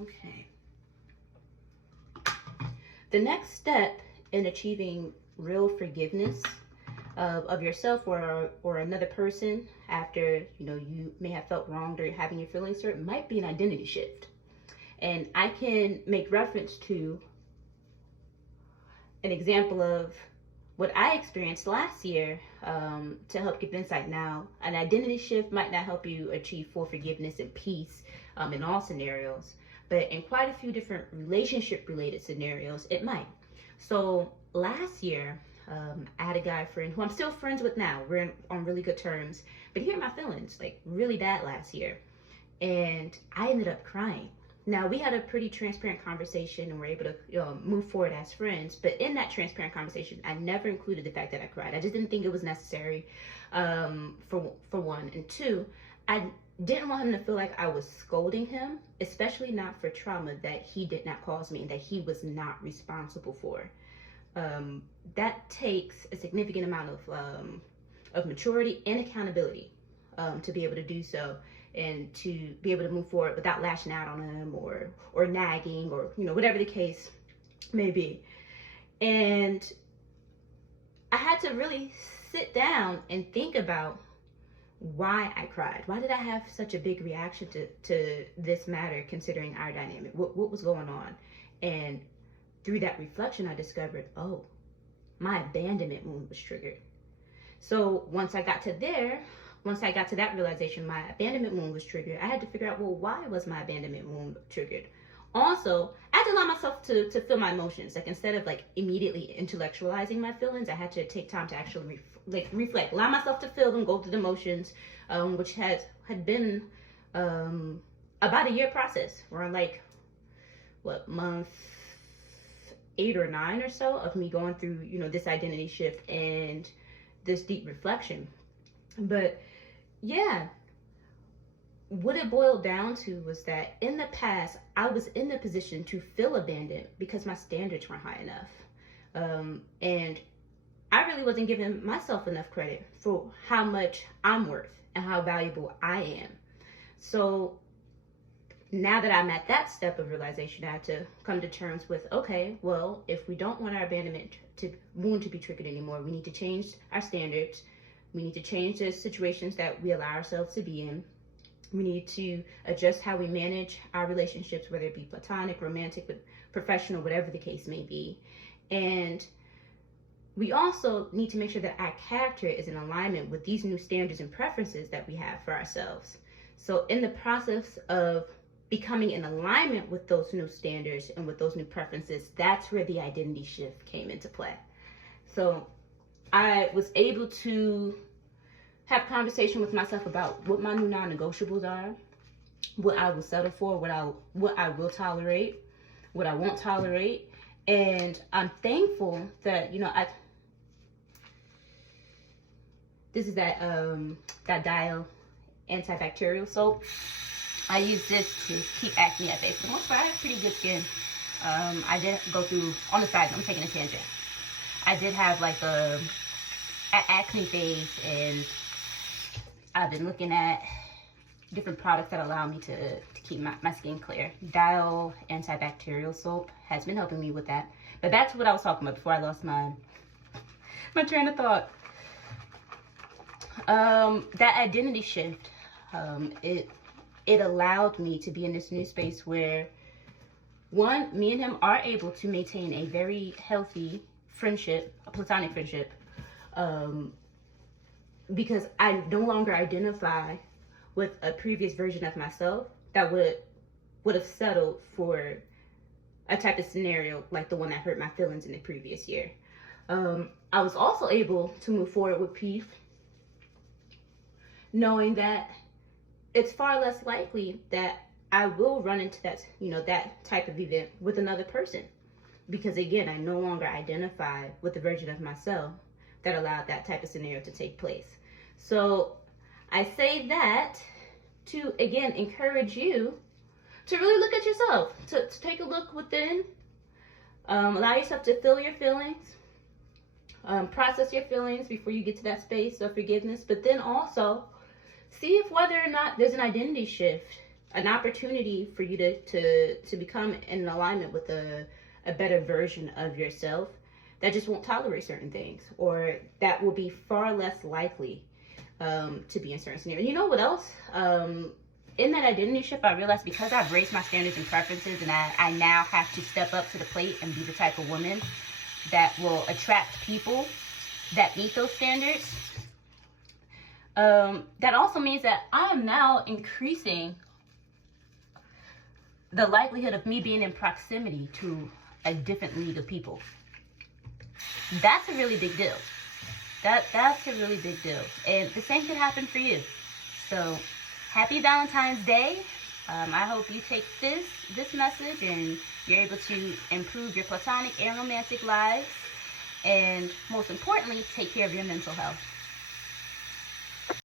Okay. The next step in achieving real forgiveness of yourself or another person after you may have felt wronged or having your feelings hurt might be an identity shift. And I can make reference to an example of what I experienced last year to help give insight. Now, an identity shift might not help you achieve full forgiveness and peace in all scenarios, but in quite a few different relationship related scenarios, it might. So last year, I had a guy friend who I'm still friends with now. We're on really good terms, but he hurt my feelings like really bad last year. And I ended up crying. Now, we had a pretty transparent conversation and we're able to move forward as friends. But in that transparent conversation, I never included the fact that I cried. I just didn't think it was necessary, for one. And two, I didn't want him to feel like I was scolding him, especially not for trauma that he did not cause me and that he was not responsible for. That takes a significant amount of maturity and accountability to be able to do so, and to be able to move forward without lashing out on him or nagging or whatever the case may be. And I had to really sit down and think about why I cried. Why did I have such a big reaction to this matter, considering our dynamic? What was going on? And through that reflection, I discovered, oh, my abandonment wound was triggered. So once I got to that realization, my abandonment wound was triggered, I had to figure out, well, why was my abandonment wound triggered? Also, I had to allow myself to feel my emotions. Like, instead of like immediately intellectualizing my feelings, I had to take time to actually reflect, allow myself to feel them, go through the motions, which had been about a year process. We're on like, month 8 or 9 or so of me going through, this identity shift and this deep reflection. But yeah, what it boiled down to was that in the past, I was in the position to feel abandoned because my standards weren't high enough. And I really wasn't giving myself enough credit for how much I'm worth and how valuable I am. So now that I'm at that step of realization, I had to come to terms with, okay, well, if we don't want our abandonment wound to be triggered anymore, we need to change our standards. We need to change the situations that we allow ourselves to be in. We need to adjust how we manage our relationships, whether it be platonic, romantic, professional, whatever the case may be. And we also need to make sure that our character is in alignment with these new standards and preferences that we have for ourselves. So in the process of becoming in alignment with those new standards and with those new preferences, that's where the identity shift came into play. So I was able to have a conversation with myself about what my new non-negotiables are, what I will settle for, what I will tolerate, what I won't tolerate. And I'm thankful that, this is that Dial antibacterial soap. I use this to keep acne at bay. For the most part, I have pretty good skin. I did go through, on the side, I'm taking a tangent. I did have like an acne phase, and I've been looking at different products that allow me to keep my skin clear. Dial antibacterial soap has been helping me with that. But back to what I was talking about before I lost my train of thought. That identity shift, it allowed me to be in this new space where, one, me and him are able to maintain a very healthy friendship, a platonic friendship, because I no longer identify with a previous version of myself that would have settled for a type of scenario like the one that hurt my feelings in the previous year. I was also able to move forward with peace, knowing that it's far less likely that I will run into that, that type of event with another person. Because again, I no longer identify with the version of myself that allowed that type of scenario to take place. So I say that to, again, encourage you to really look at yourself, to take a look within, allow yourself to feel your feelings, process your feelings before you get to that space of forgiveness, but then also see if whether or not there's an identity shift an opportunity for you to become in alignment with a better version of yourself that just won't tolerate certain things, or that will be far less likely to be in certain scenarios. You know what else? In that identity shift, I realized because I've raised my standards and preferences, and I now have to step up to the plate and be the type of woman that will attract people that meet those standards. That also means that I am now increasing the likelihood of me being in proximity to a different league of people. That's a really big deal. That's a really big deal. And the same could happen for you. So, happy Valentine's Day. I hope you take this message and you're able to improve your platonic and romantic lives. And most importantly, take care of your mental health.